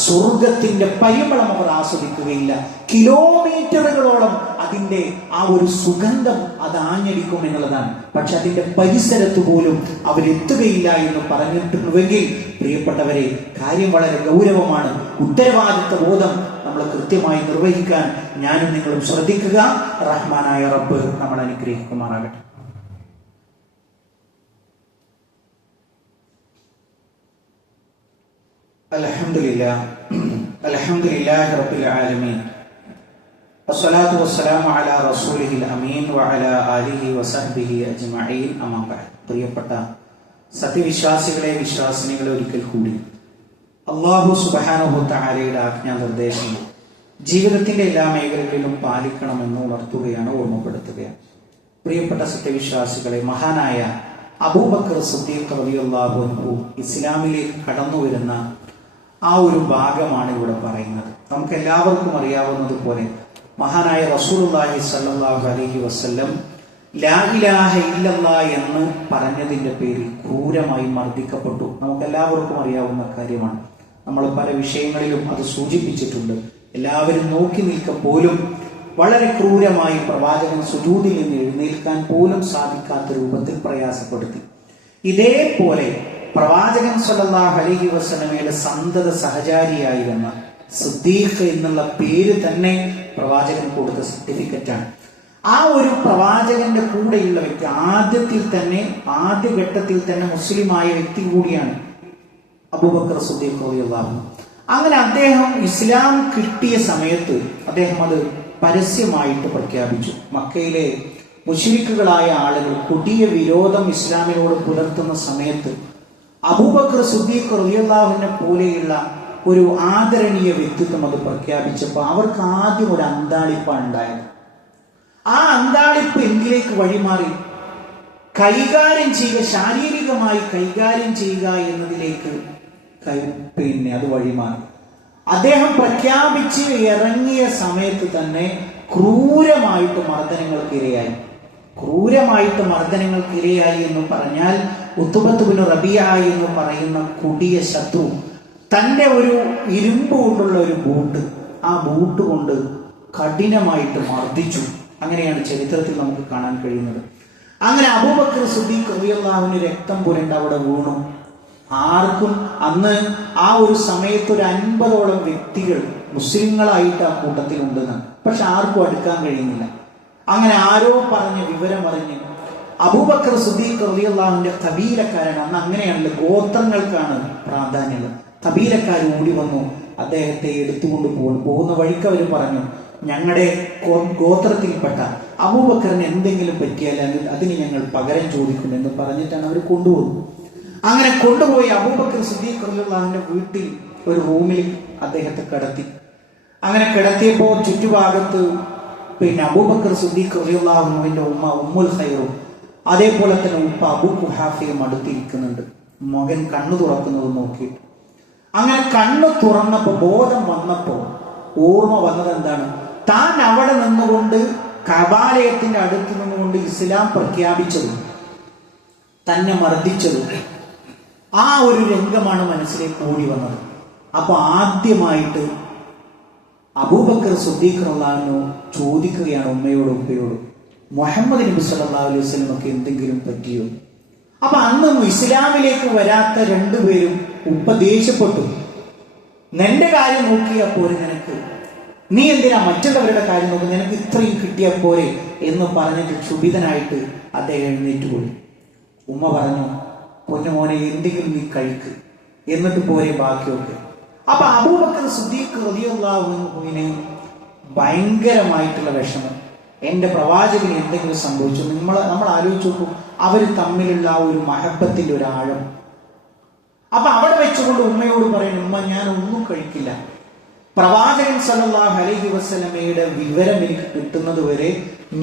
സ്വർഗത്തിന്റെ പരിമളം അവർ ആസ്വദിക്കുകയില്ല. കിലോമീറ്ററുകളോളം അതിന്റെ ആ ഒരു സുഗന്ധം അത് ആഞ്ഞടിക്കും എന്നുള്ളതാണ്. പക്ഷെ അതിന്റെ പരിസരത്ത് പോലും അവരെത്തുകയില്ല എന്ന് പറഞ്ഞിട്ടുണ്ടെങ്കിൽ പ്രിയപ്പെട്ടവരെ, കാര്യം വളരെ ഗൗരവമാണ്. ഉത്തരവാദിത്വ ബോധം നമ്മൾ കൃത്യമായി നിർവഹിക്കാൻ ഞാനും നിങ്ങളും ശ്രദ്ധിക്കുക. റഹ്മാനായ റബ്ബ് നമ്മൾ അനുഗ്രഹിക്കുമാറാകട്ടെ. അൽഹംദുലില്ലാഹി റബ്ബിൽ ആലമീൻ, വസ്സലാത്തു വസ്സലാമു അലാ റസൂലിഹിൽ അമീൻ വഅലാ ആലിഹി വസഹ്ബിഹി അജ്മഈൻ. അമ്മാ ബഅദ്. പ്രിയപ്പെട്ട സത്യവിശ്വാസികളെ, വിശ്വാസിനികളെ, ഒരിക്കൽ കൂടി അല്ലാഹു സുബ്ഹാനഹു തആലയുടെ ആജ്ഞാനിർദ്ദേശങ്ങൾ ജീവിതത്തിന്റെ എല്ലാ മേഖലകളിലും പാലിക്കണമെന്ന് ഉണർത്തുകയാണ്, ഓർമ്മപ്പെടുത്തുകയാണ്. പ്രിയപ്പെട്ട സത്യവിശ്വാസികളെ, മഹാനായ അബൂബക്കർ സിദ്ദീഖ് റളിയല്ലാഹു അൻഹു ഇസ്ലാമിലേക്ക് കടന്നു വരുന്ന ആ ഒരു ഭാഗമാണ് ഇവിടെ പറയുന്നത്. നമുക്ക് എല്ലാവർക്കും അറിയാവുന്നതുപോലെ മഹാനായ റസൂലുള്ളാഹി സ്വല്ലല്ലാഹു അലൈഹി വസല്ലം ലാ ഇലാഹ ഇല്ലല്ലാഹ് എന്ന് പറഞ്ഞതിന്റെ പേരിൽ ക്രൂരമായി മർദ്ദിക്കപ്പെട്ടു. നമുക്ക് എല്ലാവർക്കും അറിയാവുന്ന കാര്യമാണ്. നമ്മൾ പല വിഷയങ്ങളിലും അത് സൂചിപ്പിച്ചിട്ടുണ്ട്. എല്ലാവരും നോക്കി നിൽക്ക പോലും വളരെ ക്രൂരമായി പ്രവാചകൻ സുജൂദിൽ നിന്ന് എഴുന്നേൽക്കാൻ പോലും സാധിക്കാത്ത രൂപത്തിൽ പ്രയാസപ്പെടുത്തി. ഇതേപോലെ പ്രവാചകൻ സല്ലല്ലാഹു അലൈഹി വസല്ലമയുടെ സന്തത സഹചാരിയായിരുന്ന സിദ്ദീഖ് എന്നുള്ള പേര് തന്നെ പ്രവാചകൻ കൊടുത്ത സർട്ടിഫിക്കറ്റാണ്. ആ ഒരു പ്രവാചകന്റെ കൂടെയുള്ള വ്യക്തി ആദ്യഘട്ടത്തിൽ തന്നെ മുസ്ലിമായ വ്യക്തി കൂടിയാണ് അബൂബക്കർ സിദ്ദീഖ് റളിയല്ലാഹു അൻഹു. അങ്ങനെ അദ്ദേഹം ഇസ്ലാം കിട്ടിയ സമയത്ത് അദ്ദേഹം അത് പരസ്യമായിട്ട് പ്രഖ്യാപിച്ചു. മക്കയിലെ മുശ്രിക്കുകളായ ആളുകൾ കൊടിയ വിരോധം ഇസ്ലാമിനോട് പുലർത്തുന്ന സമയത്ത് അബൂബക്കർ സിദ്ദീഖ് റളിയല്ലാഹു അൻഹുവിനെ പോലെയുള്ള ഒരു ആദരണീയ വ്യക്തിത്വം അത് പ്രഖ്യാപിച്ചപ്പോൾ അവർക്ക് ആദ്യം ഒരു അന്താളിപ്പാണ് ഉണ്ടായത്. ആ അന്താളിപ്പ് എന്തിലേക്ക് വഴിമാറി? ശാരീരികമായി കൈകാര്യം ചെയ്യുക എന്നതിലേക്ക് അത് വഴിമാറി. അദ്ദേഹം പ്രഖ്യാപിച്ച് ഇറങ്ങിയ സമയത്ത് തന്നെ ക്രൂരമായിട്ട് മർദ്ദനങ്ങൾക്കിരയായി എന്ന് പറഞ്ഞാൽ ഉത്ബത്ത് ബിൻ റബീഅ എന്ന് പറയുന്ന കൊടിയ ശത്രു തന്റെ ഒരു ഇരുമ്പ് കൊണ്ടുള്ള ഒരു ബൂട്ട്, ആ ബൂട്ട് കൊണ്ട് കഠിനമായിട്ട് മർദ്ദിച്ചു. അങ്ങനെയാണ് ചരിത്രത്തിൽ നമുക്ക് കാണാൻ കഴിയുന്നത്. അങ്ങനെ അബൂബക്കർ സിദ്ദീഖ് റളിയല്ലാഹു അൻഹു രക്തം പുരണ്ട് അവിടെ വീണു. ആർക്കും അന്ന് ആ ഒരു സമയത്ത് ഒരു 50ഓളം വ്യക്തികൾ മുസ്ലിങ്ങളായിട്ട് ആ കൂട്ടത്തിൽ ഉണ്ടെന്ന്, പക്ഷെ ആർക്കും അടുക്കാൻ കഴിയുന്നില്ല. അങ്ങനെ ആരോ വിവരം അറിഞ്ഞ് അബൂബക്കർ സിദ്ദീഖ് റളിയല്ലാഹു അൻഹുവിന്റെ കബീലക്കാരൻ, അന്ന് അങ്ങനെയാണല്ലോ, ഗോത്രങ്ങൾക്കാണ് പ്രാധാന്യം. കബീലക്കാർ ഓടി വന്നു. അദ്ദേഹത്തെ എടുത്തുകൊണ്ട് പോകുന്ന വഴിക്ക് അവർ പറഞ്ഞു, ഞങ്ങളുടെ ഗോത്രത്തിൽപ്പെട്ട അബൂബക്കറിന് എന്തെങ്കിലും പറ്റിയാൽ അതിന് ഞങ്ങൾ പകരം ചോദിക്കുമെന്ന് പറഞ്ഞിട്ടാണ് അവർ കൊണ്ടുപോകുന്നത്. അങ്ങനെ കൊണ്ടുപോയി അബൂബക്കർ സിദ്ദീഖ് റളിയല്ലാഹുവിന്റെ വീട്ടിൽ ഒരു റൂമിൽ അദ്ദേഹത്തെ കിടത്തി. അങ്ങനെ കിടത്തിയപ്പോൾ ചുറ്റുഭാഗത്ത് അബൂബക്കർ സിദ്ദീഖ് റളിയല്ലാഹുവിന്റെ ഉമ്മ ഉമ്മുൽ ഖൈറും അതേപോലെ തന്നെ ഉപ്പ അബൂ ഖുഹാഫയും അടുത്തിരിക്കുന്നുണ്ട്. മകൻ കണ്ണു തുറക്കുന്നത് നോക്കിയിട്ട് അങ്ങനെ കണ്ണു തുറന്നപ്പോ ബോധം വന്നപ്പോ ഓർമ്മ വന്നത് എന്താണ്? താൻ അവിടെ നിന്നുകൊണ്ട് കബാലയത്തിന്റെ അടുത്ത് നിന്നുകൊണ്ട് ഇസ്ലാം പ്രഖ്യാപിച്ചതും തന്നെ മർദ്ദിച്ചതും ആ ഒരു രംഗമാണ് മനസ്സിലേക്ക് ഓടി വന്നത്. അപ്പൊ ആദ്യമായിട്ട് അബൂബക്കർ സിദ്ദീഖ് റളിയല്ലാഹു ചോദിക്കുകയാണ് ഉമ്മയോടും ഉപ്പയോടും, മുഹമ്മദ് നബി സല്ലല്ലാഹു അലൈഹി വസല്ലമക്ക് എന്തെങ്കിലും പറ്റിയോ? അപ്പൊ അന്നും ഇസ്ലാമിലേക്ക് വരാത്ത രണ്ടുപേരും ഉപദേശപ്പെട്ടു, നിന്റെ കാര്യം നോക്കിയാ പോരെ നിനക്ക്, നീ എന്തിനാ മറ്റുള്ളവരുടെ കാര്യം നോക്കുക, നിനക്ക് ഇത്രയും കിട്ടിയാ പോരെ എന്ന് പറഞ്ഞിട്ട് ക്ഷുഭിതനായിട്ട് അദ്ദേഹം എഴുന്നേറ്റുപോയി. ഉമ്മ പറഞ്ഞു, പൊന്നുമോനെ എന്തെങ്കിലും നീ കഴിക്ക്, എന്നിട്ട് പോരെ ബാക്കിയൊക്കെ. അപ്പൊ അബൂബക്കർ സിദ്ദീഖ് റളിയല്ലാഹു അൻഹുവിന് ഭയങ്കരമായിട്ടുള്ള വിഷമം, എന്റെ പ്രവാചകന് എന്തെങ്കിലും സംഭവിച്ചു. നമ്മൾ ആലോചിച്ച് നോക്കും അവർ തമ്മിലുള്ള ആ ഒരു മഹബത്തിന്റെ ഒരു ആഴം. അപ്പൊ അവിടെ വെച്ചുകൊണ്ട് ഉമ്മയോട് പറയുന്നു, ഉമ്മ ഞാൻ ഒന്നും കഴിക്കില്ല, പ്രവാചകൻ സല്ലല്ലാഹു അലൈഹി വസല്ലമയുടെ വിവരം എനിക്ക് കിട്ടുന്നത് വരെ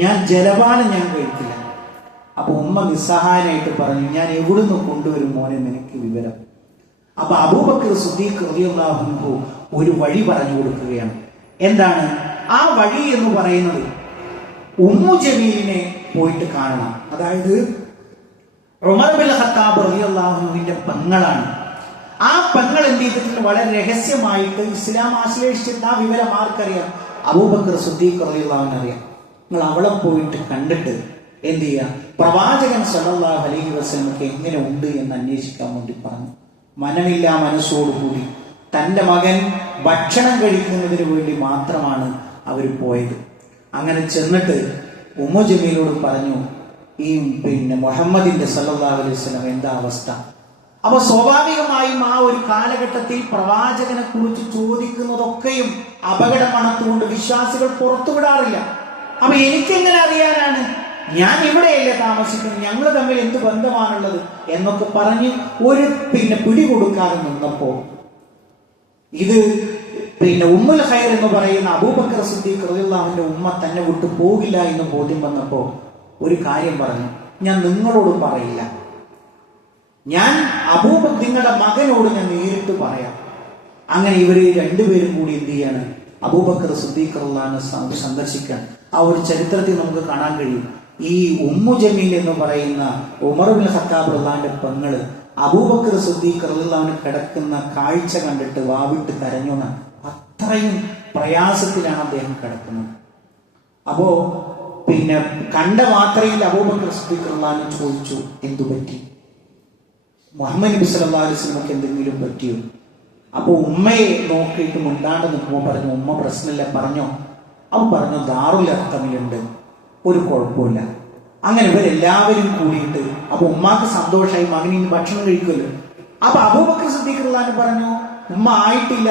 ഞാൻ ജലപാനം ഞാൻ കഴിക്കില്ല. അപ്പൊ ഉമ്മ നിസ്സഹായനായിട്ട് പറഞ്ഞു, ഞാൻ എവിടുന്ന് കൊണ്ടുവരും മോനെ നിനക്ക് വിവരം? അപ്പൊ അബൂബക്കർ സിദ്ദീഖ് റളിയല്ലാഹു അൻഹു ഒരു വഴി പറഞ്ഞു കൊടുക്കുകയാണ്. എന്താണ് ആ വഴി എന്ന് പറയുന്നത്? ഉമ്മു ജമീലിനെ പോയിട്ട് കാണണം. അതായത് ഉമർ ബിൻ ഖത്താബ് റളിയല്ലാഹു അൻഹുവിന്റെ പെങ്ങളാണ്. ആ പെങ്ങൾ എന്ത് ചെയ്തിട്ടുണ്ട്? വളരെ രഹസ്യമായിട്ട് ഇസ്ലാം ആശ്ലേഷിച്ചിട്ട് ആ വിവരം ആർക്കറിയാം? അബൂബക്കർ സിദ്ദീഖ് റളിയല്ലാഹു അൻഹു അറിയാം. നിങ്ങൾ അവളെ പോയിട്ട് കണ്ടിട്ട് എന്ത് ചെയ്യാം, പ്രവാചകൻ സല്ലല്ലാഹു അലൈഹി വസല്ലമക്ക് എങ്ങനെ ഉണ്ട് എന്ന് അന്വേഷിക്കാൻ വേണ്ടി പറഞ്ഞു. മനമില്ലാ മനസ്സോടുകൂടി തന്റെ മകൻ ഭക്ഷണം കഴിക്കുന്നതിന് വേണ്ടി മാത്രമാണ് അവർ പോയത്. അങ്ങനെ ചെന്നിട്ട് ഉമ്മു ജമീലോട് പറഞ്ഞു, ഈ മുഹമ്മദിന്റെ സല്ലല്ലാഹു അലൈഹി വസല്ലം എന്താ അവസ്ഥ? അപ്പൊ സ്വാഭാവികമായും ആ ഒരു കാലഘട്ടത്തിൽ പ്രവാചകനെ കുറിച്ച് ചോദിക്കുന്നതൊക്കെയും അപകടം മണത്തുകൊണ്ട് വിശ്വാസികൾ പുറത്തുവിടാറില്ല. അപ്പൊ എനിക്കെങ്ങനെ അറിയാനാണ്? ഞാൻ ഇവിടെയല്ലേ താമസിക്കുന്നത്, ഞങ്ങൾ തമ്മിൽ എന്ത് ബന്ധമാണുള്ളത് എന്നൊക്കെ പറഞ്ഞ് ഒരു പിടി കൊടുക്കാതെ നിന്നപ്പോ ഇത് ഉമ്മുൽ ഖൈർ എന്ന് പറയുന്ന അബൂബക്കർ സിദ്ദീഖ് റളിയല്ലാഹുവിന്റെ ഉമ്മ തന്നെ വിട്ടു പോകില്ല എന്ന് ബോധ്യം വന്നപ്പോ ഒരു കാര്യം പറഞ്ഞു, ഞാൻ നിങ്ങളോട് പറയില്ല, ഞാൻ നിങ്ങളുടെ മകനോട് ഞാൻ നേരിട്ട് പറയാം. അങ്ങനെ ഇവര് രണ്ടുപേരും കൂടി എന്ത് ചെയ്യാണ്? അബൂബക്കർ സിദ്ദീഖ് റളിയല്ലാഹു സന്ദർശിക്കാൻ. ആ ഒരു ചരിത്രത്തിൽ നമുക്ക് കാണാൻ കഴിയും. ഈ ഉമ്മു ജമീൽ എന്ന് പറയുന്ന ഉമർ ബിൻ ഖത്താബ് റളിയല്ലാഹുവിന്റെ പെങ്ങള് അബൂബക്കർ സിദ്ദീഖ് റളിയല്ലാഹു കിടക്കുന്ന കാഴ്ച കണ്ടിട്ട് വാവിട്ട് കരഞ്ഞു. അത്രയും പ്രയാസത്തിലാണ് അദ്ദേഹം കിടക്കുന്നത്. അപ്പോ കണ്ട മാത്രയിൽ അബൂബക്കർ സിദ്ദീഖ് റളിയല്ലാഹു ചോദിച്ചു, എന്തു പറ്റി? മുഹമ്മദ് നബി സല്ലല്ലാഹു അലൈഹി വസല്ലമക്ക് എന്തെങ്കിലും പറ്റിയോ? അപ്പൊ ഉമ്മയെ നോക്കിയിട്ട് മുണ്ടാണ്ട് നിൽക്കുമ്പോൾ പറഞ്ഞു, ഉമ്മ പ്രശ്നമില്ല, പറഞ്ഞോ. അവൻ പറഞ്ഞു, ദാറുൽ അർഖമിലുണ്ട്, ഒരു കുഴപ്പമില്ല. അങ്ങനെ ഇവരെല്ലാവരും കൂടിയിട്ട് അപ്പൊ ഉമ്മാക്ക് സന്തോഷമായി, മകൻ ഇനി ഭക്ഷണം കഴിക്കുമല്ലോ. അപ്പൊ അബൂബക്കർ സിദ്ദീഖ് റളിയല്ലാഹു പറഞ്ഞു, ഉമ്മ ആയിട്ടില്ല,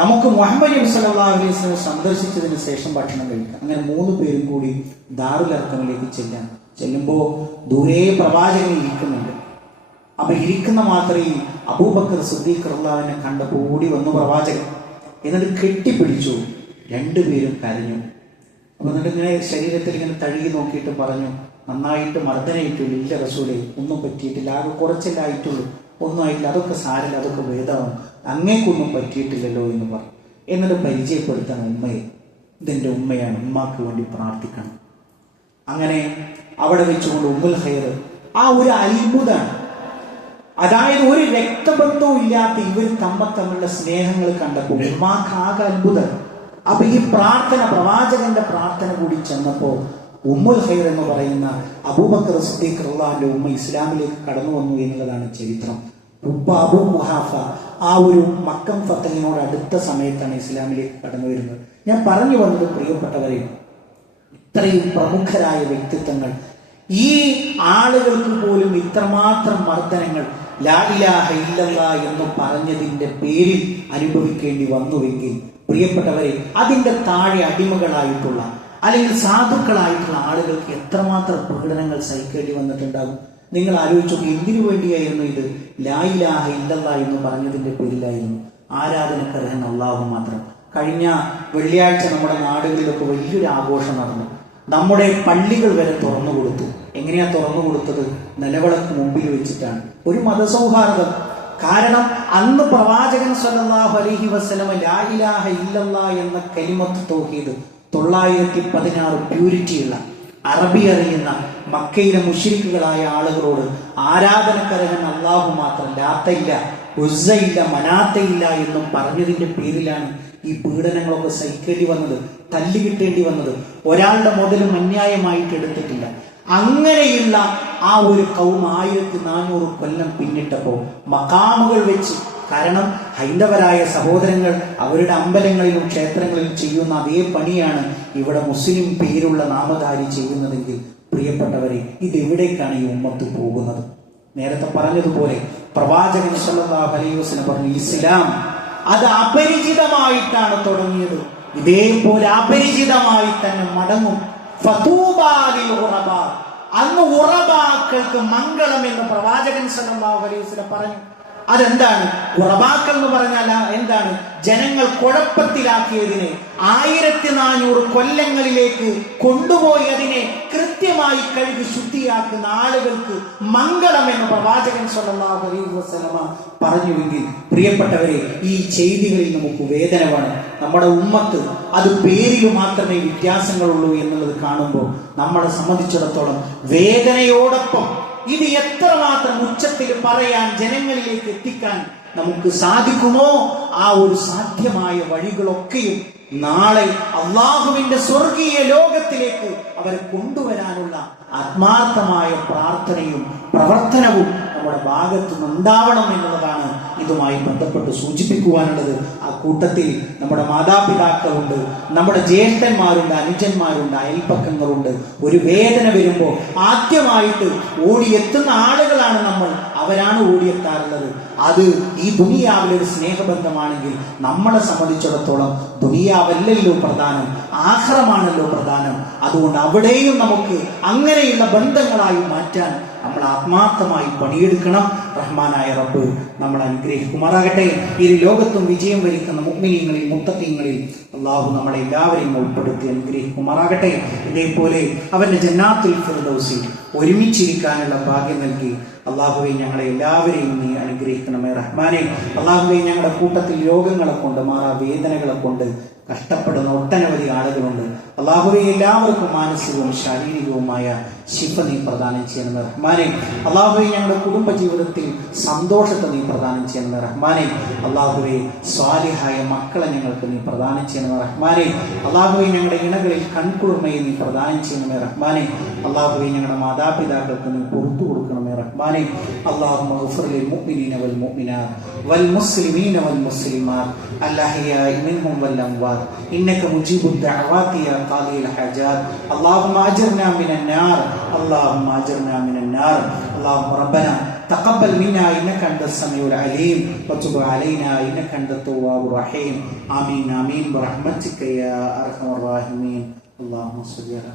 നമുക്ക് മുഹമ്മദ് നബി സല്ലല്ലാഹു അലൈഹി വസല്ലം സന്ദർശിച്ചതിന് ശേഷം ഭക്ഷണം കഴിക്കാം. അങ്ങനെ 3 പേരും കൂടി ദാറുൽ അർഖമിലേക്ക് ചെല്ലുമ്പോ ദൂരെ പ്രവാചകൻ ഇരിക്കുന്നുണ്ട്. അപ്പൊ ഇരിക്കുന്ന മാത്രയിൽ അബൂബക്കർ സിദ്ദീഖ് റളിയല്ലാഹുവിനെ കണ്ടപ്പോൾ ഓടി വന്നു പ്രവാചകൻ. എന്നിട്ട് കെട്ടിപ്പിടിച്ചു. രണ്ടുപേരും കരഞ്ഞു. അപ്പൊ എന്നിട്ട് ഇങ്ങനെ ശരീരത്തിൽ ഇങ്ങനെ തഴുകി നോക്കിയിട്ട് പറഞ്ഞു, നന്നായിട്ട് മർദ്ദനയിട്ടുള്ളൂ. ഇല്ല റസൂലേ, ഒന്നും പറ്റിയിട്ടില്ല, ആകെ കുറച്ചല്ലേ ആയിട്ടുള്ളൂ, ഒന്നും ആയിട്ടില്ല, അതൊക്കെ സാരില്ല, അതൊക്കെ ഭേദമാണ്, അങ്ങേക്കൊന്നും പറ്റിയിട്ടില്ലല്ലോ എന്ന് പറഞ്ഞു. എന്നിട്ട് പരിചയപ്പെടുത്തണം ഉമ്മയെ, ഇതെന്റെ ഉമ്മയാണ്, ഉമ്മാക്ക് വേണ്ടി പ്രാർത്ഥിക്കണം. അങ്ങനെ അവിടെ വെച്ചുകൊണ്ട് ഉമ്മുൽ ഖൈർ ആ ഒരു അത്ഭുതമാണ്. അതായത് ഒരു രക്തബന്ധവും ഇല്ലാത്ത ഇവർ തമ്മിലുള്ള സ്നേഹങ്ങൾ കണ്ടപ്പോൾ ഉമ്മാക്ക് ആകെ അത്ഭുതം. അപ്പൊ ഈ പ്രാർത്ഥന, പ്രവാചകന്റെ പ്രാർത്ഥന കൂടി ചെന്നപ്പോ ഉമ്മുൽ ഖൈർ എന്ന് പറയുന്ന അബൂബക്കർ സിദ്ദീഖ് റളിയല്ലാഹുവിന്റെ ഉമ്മ ഇസ്ലാമിലേക്ക് കടന്നു വന്നു എന്നുള്ളതാണ് ചരിത്രം. ഉപ്പ അബൂ ഖുഹാഫ ആ ഒരു മക്കം ഫത്തഹിനോട് അടുത്ത സമയത്താണ് ഇസ്ലാമിലേക്ക് കടന്നു വരുന്നത്. ഞാൻ പറഞ്ഞു വന്നത്, പ്രിയപ്പെട്ടവരെ, ഇത്രയും പ്രമുഖരായ വ്യക്തിത്വങ്ങൾ, ഈ ആളുകൾക്ക് പോലും ഇത്രമാത്രം മർദ്ദനങ്ങൾ, ലാ ഇലാഹ ഇല്ലല്ലാഹ് എന്ന് പറഞ്ഞതിന്റെ പേരിൽ അനുഭവിക്കേണ്ടി വന്നുവെങ്കിൽ പ്രിയപ്പെട്ടവരെ, അതിന്റെ താഴെ അടിമകളായിട്ടുള്ള അല്ലെങ്കിൽ സാധുക്കളായിട്ടുള്ള ആളുകൾക്ക് എത്രമാത്രം പീഡനങ്ങൾ സഹിക്കേണ്ടി വന്നിട്ടുണ്ടാകും. നിങ്ങൾ ആലോചിച്ചു, എന്തിനു വേണ്ടിയായിരുന്നു ഇത്? ലാ ഇലാഹ ഇല്ലല്ലാഹ് എന്ന് പറഞ്ഞതിന്റെ പേരിലായിരുന്നു. ആരാധനക്കർഹൻ അല്ലാഹു മാത്രം. കഴിഞ്ഞ വെള്ളിയാഴ്ച നമ്മുടെ നാടുകളിലൊക്കെ വലിയൊരു ആഘോഷം നടന്നു. നമ്മുടെ പള്ളികൾ വരെ തുറന്നു കൊടുത്തു. എങ്ങനെയാ തുറന്നു കൊടുത്തത്? നിലവിളക്ക് മുമ്പിൽ വെച്ചിട്ടാണ്. ഒരു മതസൗഹാർദ്ദം. കാരണം അന്ന് പ്രവാചകൻ സ്വല്ലല്ലാഹു അലൈഹി വസല്ലമ ലാ ഇലാഹ ഇല്ലല്ലാഹ് എന്ന കലിമത്ത് തൗഹീദ് 916 പ്യൂരിറ്റിയുള്ള അറബി അറിയുന്ന മക്കയിലെ മുശ്രിക്കുകളായ ആളുകളോട് ആരാധനക്കർഹൻ അല്ലാഹു മാത്രം, ലാത്തയില്ല, ഉസ്സയില്ല, മനാത്തയില്ല എന്നും പറഞ്ഞതിന്റെ പേരിലാണ് ഈ പീഡനങ്ങളൊക്കെ സഹിക്കേണ്ടി വന്നത്, തല്ലി കിട്ടേണ്ടി വന്നത്. ഒരാളുടെ മുതലും അന്യായമായിട്ട് എടുത്തിട്ടില്ല. അങ്ങനെയുള്ള ആ ഒരു കൗം 1400 കൊല്ലം പിന്നിട്ടപ്പോ മഖാമുകൾ വെച്ച്, കാരണം ഹൈന്ദവരായ സഹോദരങ്ങൾ അവരുടെ അമ്പലങ്ങളിലും ക്ഷേത്രങ്ങളിലും ചെയ്യുന്ന അതേ പണിയാണ് ഇവിടെ മുസ്ലിം പേരുള്ള നാമധാരി ചെയ്യുന്നതെങ്കിൽ പ്രിയപ്പെട്ടവരെ, ഇതെവിടേക്കാണ് ഈ ഉമ്മത്ത് പോകുന്നത്? നേരത്തെ പറഞ്ഞതുപോലെ പ്രവാചകൻ സല്ലല്ലാഹു അലൈഹി വസല്ലം പറഞ്ഞു, ഇസ്ലാം അത് അപരിചിതമായിട്ടാണ് തുടങ്ങിയത്, ഇതേപോലെ അപരിചിതമായി തന്നെ മടങ്ങും. ഫതൂബാലിൽ ഉറബാ, അന്ന് ഉറബാക്കൾക്ക് മംഗളം എന്ന് പ്രവാചകൻ സല്ലല്ലാഹു അലൈഹി വസല്ലം പറഞ്ഞു. അതെന്താണ് ഉറബാക്കൾ എന്ന് പറഞ്ഞാൽ? എന്താണ്? ജനങ്ങൾ കുഴപ്പത്തിലാക്കിയതിനെ 1400 കൊല്ലങ്ങളിലേക്ക് കൊണ്ടുപോയി അതിനെ കൃത്യമായി കഴുകി ശുദ്ധിയാക്കുന്ന ആളുകൾക്ക് മംഗളം എന്ന് പ്രവാചകൻ സ്വല്ലല്ലാഹു അലൈഹി വസല്ലമ പറഞ്ഞുവെങ്കിൽ പ്രിയപ്പെട്ടവരെ, ഈ ചെയ്തികളിൽ നമുക്ക് വേദന വേണം. നമ്മുടെ ഉമ്മത്ത് അത് പേരിൽ മാത്രമേ വ്യത്യാസങ്ങളുള്ളൂ എന്നുള്ളത് കാണുമ്പോൾ നമ്മളെ സംബന്ധിച്ചിടത്തോളം വേദനയോടൊപ്പം ഇത് എത്രമാത്രം ഉച്ചത്തിൽ പറയാൻ, ജനങ്ങളിലേക്ക് എത്തിക്കാൻ നമുക്ക് സാധിക്കുമോ ആ ഒരു സാധ്യമായ വഴികളൊക്കെയും നാളെ അള്ളാഹുവിന്റെ സ്വർഗീയ ലോകത്തിലേക്ക് അവരെ കൊണ്ടുവരാനുള്ള ആത്മാർത്ഥമായ പ്രാർത്ഥനയും പ്രവർത്തനവും നമ്മുടെ ഭാഗത്ത് നിന്നുണ്ടാവണം എന്നുള്ളതാണ് ഇതുമായി ബന്ധപ്പെട്ട് സൂചിപ്പിക്കുവാനുള്ളത്. ആ കൂട്ടത്തിൽ നമ്മുടെ മാതാപിതാക്കളുണ്ട്, നമ്മുടെ ജ്യേഷ്ഠന്മാരുണ്ട്, അനുജന്മാരുണ്ട്, അയൽപ്പക്കങ്ങളുണ്ട്. ഒരു വേദന വരുമ്പോൾ ആദ്യമായിട്ട് ഓടിയെത്തുന്ന ആളുകളാണ് നമ്മൾ, അവരാണ് ഓടിയെത്താറുള്ളത്. അത് ഈ ദുനിയാവിലെ ഒരു സ്നേഹബന്ധമാണെങ്കിൽ നമ്മളെ സംബന്ധിച്ചിടത്തോളം ദുനിയാവല്ലല്ലോ പ്രധാനം, ആഖിറമാണല്ലോ പ്രധാനം. അതുകൊണ്ട് അവിടെയും നമുക്ക് അങ്ങനെയുള്ള ബന്ധങ്ങളായി മാറ്റാൻ നമ്മൾ ആത്മാർത്ഥമായി പണിയെടുക്കണം. റഹ്മാനായ റബ്ബ് നമ്മളെ അനുഗ്രഹിക്കുമാറാകട്ടെ. ഈ ലോകത്തും വിജയം വരിക്കുന്ന മുഅ്മിനീങ്ങളിൽ, മുത്തഖീങ്ങളിൽ അള്ളാഹു നമ്മളെ എല്ലാവരെയും ഉൾപ്പെടുത്തി അനുഗ്രഹിക്കുമാറാകട്ടെ. ഇതേപോലെ അവന്റെ ജന്നാത്തുൽ ഫിർദൗസിൽ ഒരുമിച്ചിരിക്കാനുള്ള ഭാഗ്യം നൽകി അള്ളാഹുവെ ഞങ്ങളെ എല്ലാവരെയും നീ അനുഗ്രഹിക്കണമേ റഹ്മാനെ. അള്ളാഹുവെ ഞങ്ങളുടെ കൂട്ടത്തിൽ രോഗങ്ങളെ കൊണ്ട്, മാറാവേദനകളെ കൊണ്ട് കഷ്ടപ്പെടുന്ന ഒട്ടനവധി ആളുകളുണ്ട്. അള്ളാഹുവെ എല്ലാവർക്കും മാനസികവും ശാരീരികവുമായ ശിഫ നീ പ്രദാനം ചെയ്യണമേ റഹ്മാനെ. അള്ളാഹുവെ ഞങ്ങളുടെ കുടുംബ ജീവിതത്തിൽ സന്തോഷത്തെ നീ പ്രദാനം ചെയ്യണമേ റഹ്മാനെ. അള്ളാഹുവെ സ്വാലിഹായ മക്കളെ ഞങ്ങൾക്ക് നീ പ്രദാനം ചെയ്യണമേ റഹ്മാനെ. അള്ളാഹുവെ ഞങ്ങളുടെ ഇണകളിൽ കൺകുളിർമയെ നീ പ്രദാനം ചെയ്യണമേ റഹ്മാനെ. അള്ളാഹുവെ ഞങ്ങളുടെ മാതാപിതാക്കൾക്ക് നീ പുറത്തു കൊടുക്കണമേ റഹ്മാനെ. اللهم اغفر للمؤمنين والمؤمنات والمسلمين والمسلمات الأحياء منهم والأموات إنك مجيب الدعوات يا قاضي الحاجات. اللهم أجرنا من النار، اللهم أجرنا من النار. اللهم ربنا تقبل منا إنك أنت السميع العليم وتب علينا إنك أنت التواب الرحيم. آمين آمين برحمتك يا أرحم الراحمين. اللهم صل على